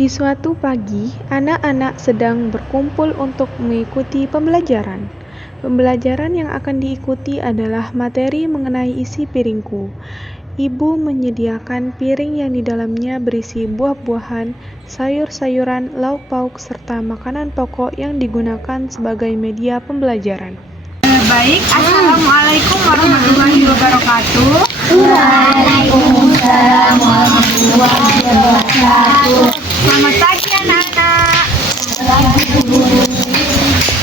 Di suatu pagi, anak-anak sedang berkumpul untuk mengikuti pembelajaran. Pembelajaran yang akan diikuti adalah materi mengenai isi piringku. Ibu menyediakan piring yang di dalamnya berisi buah-buahan, sayur-sayuran, lauk pauk, serta makanan pokok yang digunakan sebagai media pembelajaran. Baik, Assalamualaikum warahmatullahi wabarakatuh. Waalaikumsalam warahmatullahi wabarakatuh. Selamat pagi anak-anak.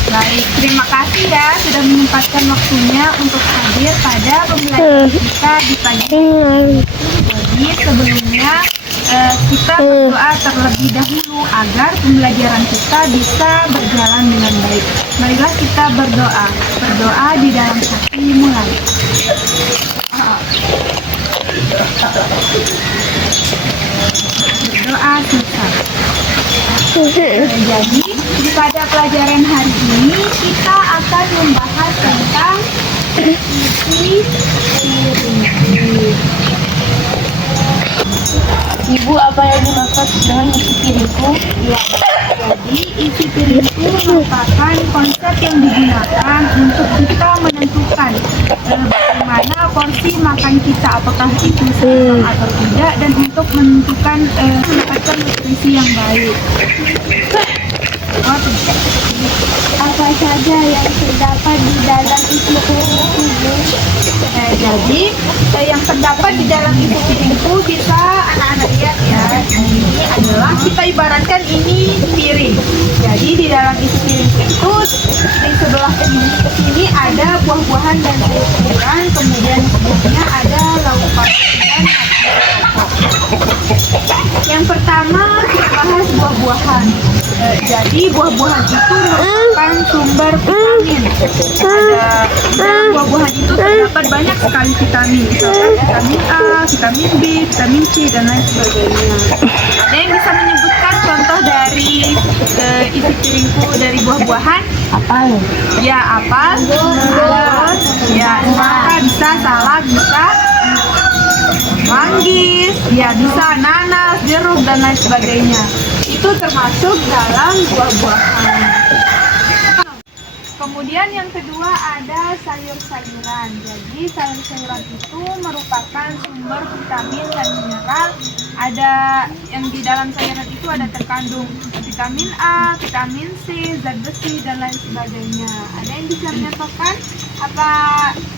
Baik, terima kasih ya sudah menyempatkan waktunya untuk hadir pada pembelajaran kita di pagi ini. Jadi sebelumnya kita berdoa terlebih dahulu agar pembelajaran kita bisa berjalan dengan baik. Marilah kita berdoa. Berdoa di dalam hati mulai. Berdoa susah. Jadi pada pelajaran hari ini kita akan membahas tentang isi piringku. Ibu, apa yang dimaksud dengan isi piringku? Ya, jadi isi piringku merupakan konsep yang digunakan untuk kita menentukan bagaimana porsi makan kita, apakah itu seimbang atau tidak, dan untuk menentukan mendapatkan nutrisi yang baik. Apa saja yang terdapat di dalam isi piringku, Bu? Jadi yang terdapat di dalam isi piringku bisa anak-anak lihat ya. Ini adalah kita ibaratkan ini piring. Jadi di dalam isi piring itu di sebelah ke sini ada buah-buahan dan sayur-sayuran, kemudian sebelumnya ada lauk pauk dan yang pertama kita bahas buah-buahan. Jadi buah-buahan itu merupakan sumber vitamin. Dalam buah-buahan itu terdapat banyak sekali vitamin, misalkan vitamin A, vitamin B, vitamin C, dan lain sebagainya. Ada yang bisa menyebutkan contoh dari isi piringku dari buah-buahan? Apel. Ya, apel, anggur, ya, maka bisa salak, bisa manggis, ya bisa nanas, jeruk, dan lain sebagainya. Itu termasuk dalam buah-buahan. Kemudian yang kedua ada sayur-sayuran. Jadi sayur-sayuran itu merupakan sumber vitamin dan mineral. Ada yang di dalam sayuran itu ada terkandung vitamin A, vitamin C, zat besi, dan lain sebagainya. Ada yang bisa menyatakan apa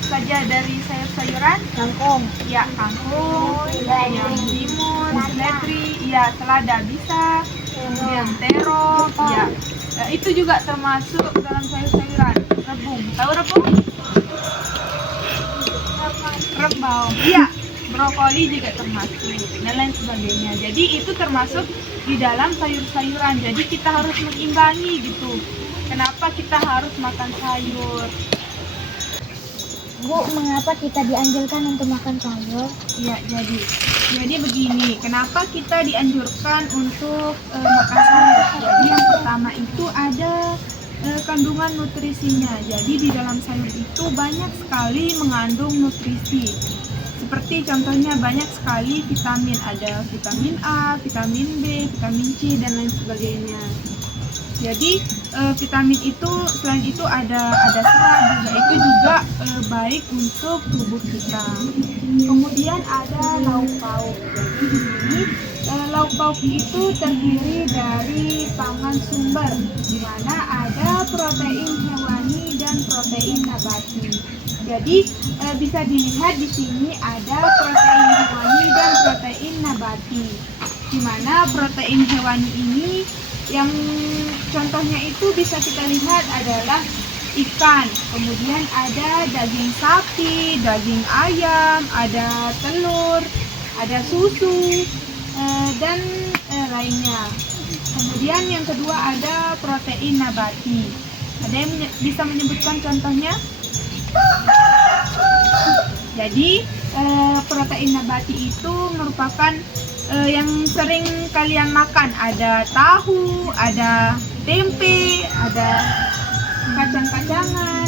saja dari sayur-sayuran? Kangkung. Ya, kangkung, yang timun, seledri, ya selada bisa, kemudian terong, ya. Itu juga termasuk dalam sayur-sayuran. Rebung, tahu rebung? Rebung, iya. Brokoli juga termasuk, dan lain sebagainya. Jadi itu termasuk di dalam sayur-sayuran. Jadi kita harus mengimbangi gitu. Kenapa kita harus makan sayur? Bu, mengapa kita dianjurkan untuk makan sayur? Ya, jadi begini, kenapa kita dianjurkan untuk makan sayur? Jadi yang pertama itu ada kandungan nutrisinya. Jadi di dalam sayur itu banyak sekali mengandung nutrisi. Seperti contohnya banyak sekali vitamin, ada vitamin A, vitamin B, vitamin C, dan lain sebagainya. Jadi vitamin itu selain itu ada serat juga, itu juga baik untuk tubuh kita. Kemudian ada lauk pauk. Jadi di sini lauk pauk itu terdiri dari pangan sumber, di mana ada protein hewani dan protein nabati. Jadi bisa dilihat di sini ada protein hewani dan protein nabati. Di mana protein hewani ini yang contohnya itu bisa kita lihat adalah ikan, kemudian ada daging sapi, daging ayam, ada telur, ada susu, dan lainnya. Kemudian yang kedua ada protein nabati. Ada yang bisa menyebutkan contohnya? Jadi protein nabati itu merupakan yang sering kalian makan, ada tahu, ada tempe, ada kacang-kacangan,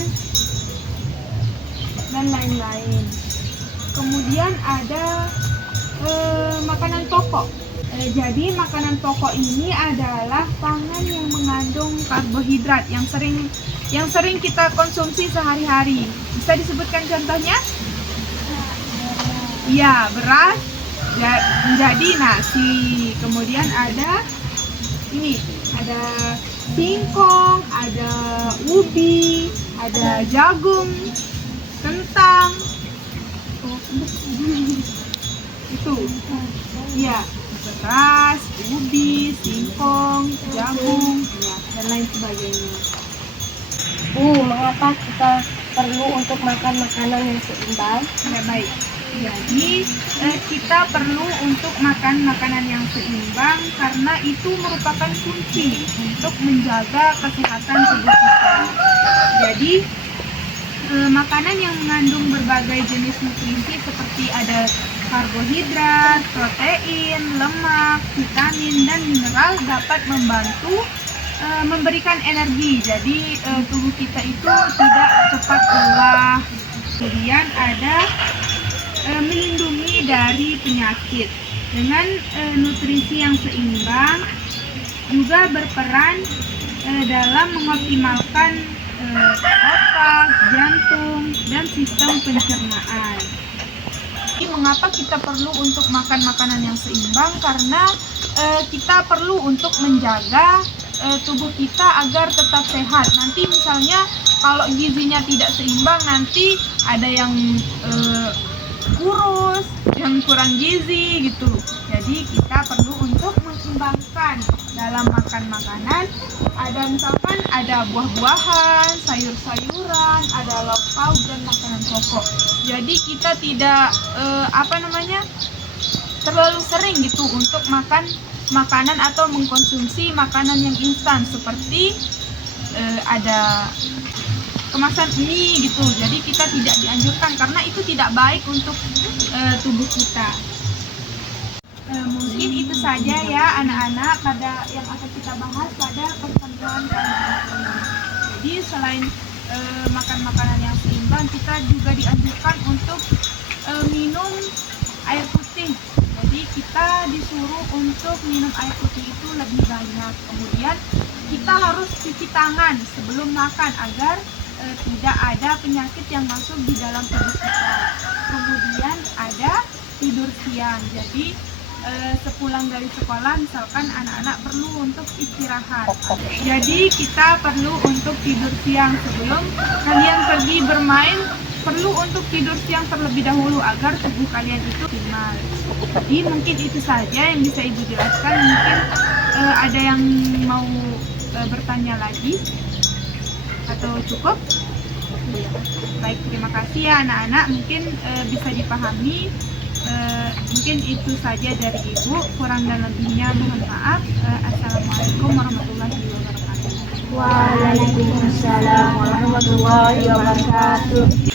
dan lain-lain. Kemudian ada makanan pokok. Jadi makanan pokok ini adalah pangan yang mengandung karbohidrat yang sering kita konsumsi sehari-hari. Bisa disebutkan contohnya? Ya, beras, jadi nasi. Kemudian ada singkong, ada ubi, ada jagung, kentang. Itu. Ya, beras, ubi, singkong, jagung, ya, dan lain sebagainya. Mengapa kita perlu untuk makan makanan yang seimbang? Ya, baik. Jadi kita perlu untuk makan makanan yang seimbang karena itu merupakan kunci untuk menjaga kesehatan tubuh kita. Jadi makanan yang mengandung berbagai jenis nutrisi seperti ada karbohidrat, protein, lemak, vitamin, dan mineral dapat membantu memberikan energi. Jadi tubuh kita itu tidak cepat lelah. Kemudian ada melindungi dari penyakit. Dengan nutrisi yang seimbang juga berperan dalam mengoptimalkan otak, jantung, dan sistem pencernaan. Jadi mengapa kita perlu untuk makan makanan yang seimbang? Karena kita perlu untuk menjaga tubuh kita agar tetap sehat. Nanti misalnya kalau gizinya tidak seimbang, nanti ada yang kurus, yang kurang gizi gitu. Jadi kita perlu untuk menseimbangkan dalam makan makanan. Ada misalkan ada buah-buahan, sayur-sayuran, ada lauk pauk dan makanan pokok. Jadi kita tidak terlalu sering gitu untuk makan makanan atau mengkonsumsi makanan yang instan seperti ada kemasan mie gitu. Jadi kita tidak dianjurkan karena itu tidak baik untuk tubuh kita. Mungkin itu saja ya anak-anak pada yang akan kita bahas pada pertemuan kali ini. Jadi selain makan makanan yang seimbang, kita juga dianjurkan untuk minum air putih. Jadi kita disuruh untuk minum air putih itu lebih banyak. Kemudian kita harus cuci tangan sebelum makan agar tidak ada penyakit yang masuk di dalam tubuh kita. Kemudian ada tidur siang. Jadi sepulang dari sekolah misalkan anak-anak perlu untuk istirahat. Jadi kita perlu untuk tidur siang sebelum kalian pergi bermain. Perlu untuk tidur siang terlebih dahulu agar tubuh kalian itu optimal. Jadi mungkin itu saja yang bisa Ibu jelaskan. Mungkin ada yang mau bertanya lagi atau cukup? Baik, terima kasih ya anak-anak. Mungkin bisa dipahami. Mungkin itu saja dari Ibu. Kurang dan lebihnya mohon maaf. Assalamualaikum warahmatullahi wabarakatuh. Waalaikumsalam warahmatullahi wabarakatuh.